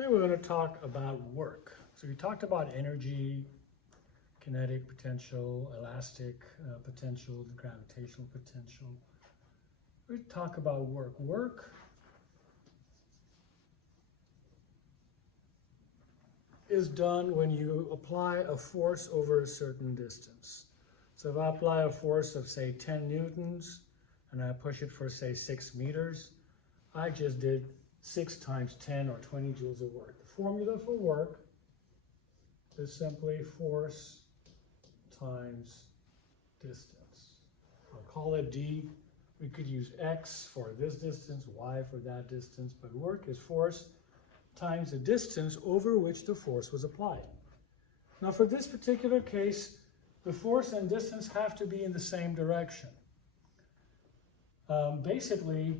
Today we're going to talk about work. So we talked about energy, kinetic potential, elastic potential, the gravitational potential. We talk about work. Work is done when you apply a force over a certain distance. So if I apply a force of, say, 10 newtons, and I push it for, say, 6 meters, I just did 6 times 10 or 20 joules of work. The formula for work is simply force times distance. I'll call it D. We could use X for this distance, Y for that distance, but work is force times the distance over which the force was applied. Now for this particular case, the force and distance have to be in the same direction. Basically,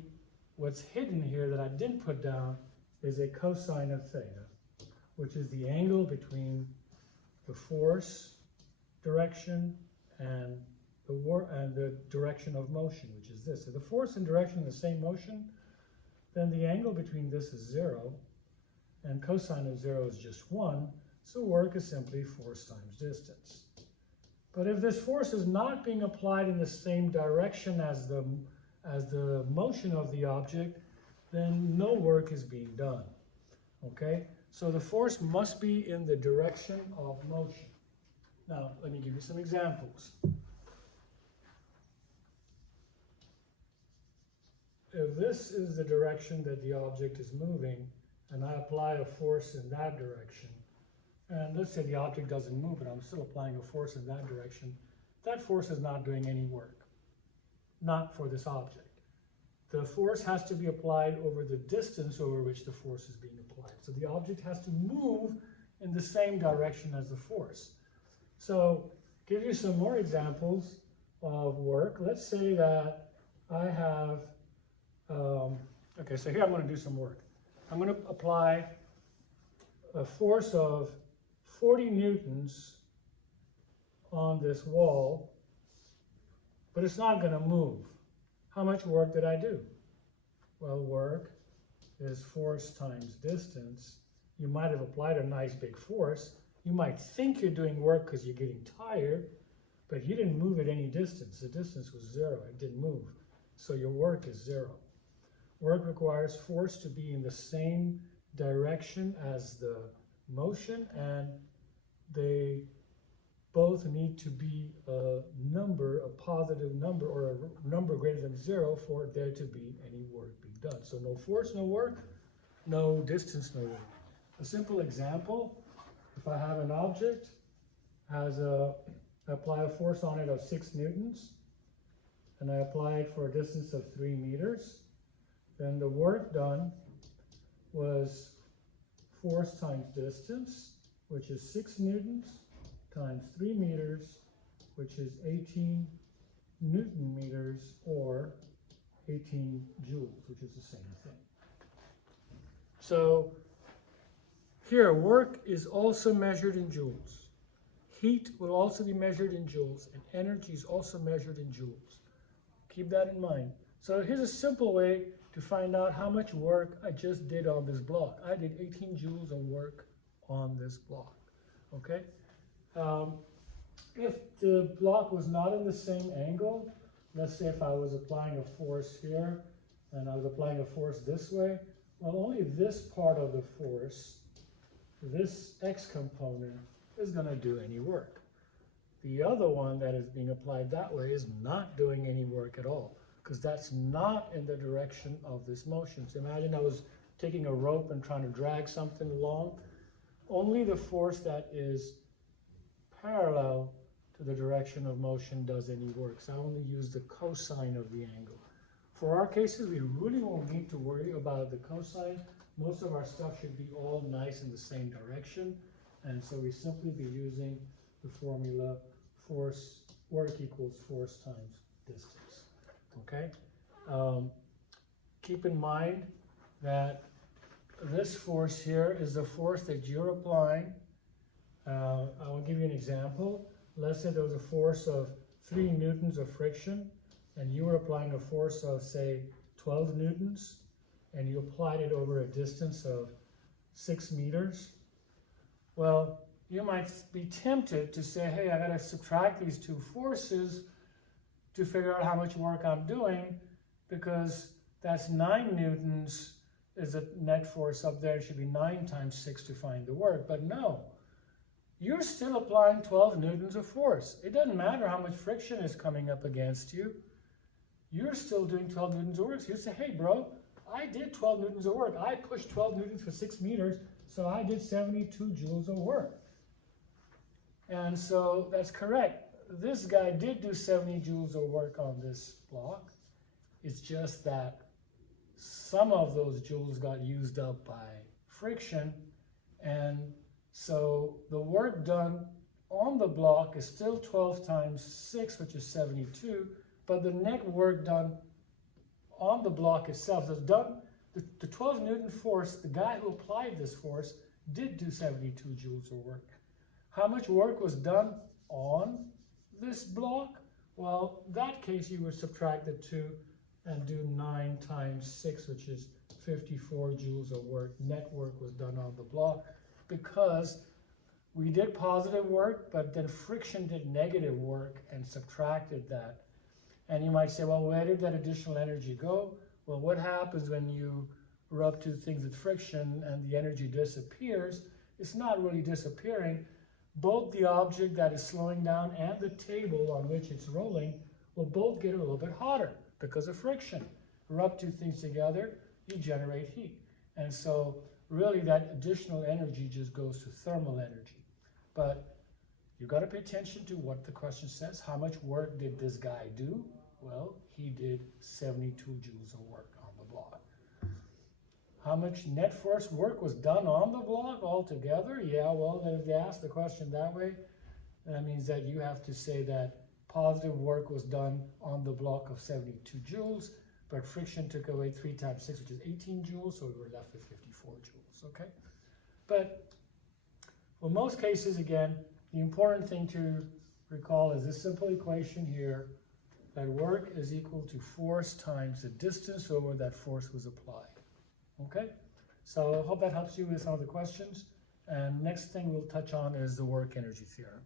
what's hidden here that I didn't put down is a cosine of theta, which is the angle between the force direction and the direction of motion, which is this. If the force and direction are the same motion, then the angle between this is 0, and cosine of 0 is just 1, so work is simply force times distance. But if this force is not being applied in the same direction as the motion of the object, then no work is being done. Okay? So the force must be in the direction of motion. Now, let me give you some examples. If this is the direction that the object is moving, and I apply a force in that direction, and let's say the object doesn't move, but I'm still applying a force in that direction, that force is not doing any work. Not for this object. The force has to be applied over the distance over which the force is being applied. So the object has to move in the same direction as the force. So, give you some more examples of work. Let's say that I have, okay, so here I'm going to do some work. I'm going to apply a force of 40 newtons on this wall, but it's not going to move. How much work did I do? Well, work is force times distance. You might have applied a nice big force. You might think you're doing work because you're getting tired, but you didn't move at any distance. The distance was 0. It didn't move. So your work is 0. Work requires force to be in the same direction as the motion, and they both need to be a number, a positive number, or a number greater than 0 for there to be any work being done. So no force, no work, no distance, no work. A simple example, if I have an object, I apply a force on it of 6 newtons, and I apply it for a distance of 3 meters, then the work done was force times distance, which is 6 newtons, times 3 meters, which is 18 Newton meters, or 18 joules, which is the same thing. So here, work is also measured in joules. Heat will also be measured in joules, and energy is also measured in joules. Keep that in mind. So here's a simple way to find out how much work I just did on this block. I did 18 joules of work on this block, okay? If the block was not in the same angle, let's say if I was applying a force here and I was applying a force this way, well, only this part of the force, this X component, is going to do any work. The other one that is being applied that way is not doing any work at all, because that's not in the direction of this motion. So imagine I was taking a rope and trying to drag something along. Only the force that is parallel to the direction of motion does any work. So I only use the cosine of the angle. For our cases, we really won't need to worry about the cosine. Most of our stuff should be all nice in the same direction. And so we simply be using the formula work equals force times distance. Okay? Keep in mind that this force here is the force that you're applying. I will give you an example. Let's say there was a force of 3 newtons of friction, and you were applying a force of, say, 12 newtons, and you applied it over a distance of 6 meters. Well, you might be tempted to say, hey, I gotta subtract these two forces to figure out how much work I'm doing, because that's 9 newtons is a net force up there. It should be 9 times 6 to find the work. But no, you're still applying 12 newtons of force. It doesn't matter how much friction is coming up against you. You're still doing 12 newtons of work. So you say, hey, bro, I did 12 newtons of work. I pushed 12 newtons for 6 meters, so I did 72 joules of work. And so that's correct. This guy did do 70 joules of work on this block. It's just that some of those joules got used up by friction, and so the work done on the block is still 12 times 6, which is 72, but the net work done on the block itself is done. The 12 Newton force, the guy who applied this force did do 72 joules of work. How much work was done on this block? Well, in that case, you would subtract the 2 and do 9 times 6, which is 54 joules of work. Net work was done on the block, because we did positive work, but then friction did negative work and subtracted that. And you might say, well, where did that additional energy go? Well, what happens when you rub two things with friction and the energy disappears? It's not really disappearing. Both the object that is slowing down and the table on which it's rolling will both get a little bit hotter because of friction. Rub two things together, you generate heat. And so really that additional energy just goes to thermal energy. But you've got to pay attention to what the question says. How much work did this guy do? Well, he did 72 joules of work on the block. How much net force work was done on the block altogether? Yeah, well, if they ask the question that way, that means that you have to say that positive work was done on the block of 72 joules, but friction took away 3 times 6, which is 18 joules, so we were left with 54 joules, okay? But for most cases, again, the important thing to recall is this simple equation here, that work is equal to force times the distance over that force was applied. Okay, so I hope that helps you with some of the questions. And next thing we'll touch on is the work energy theorem.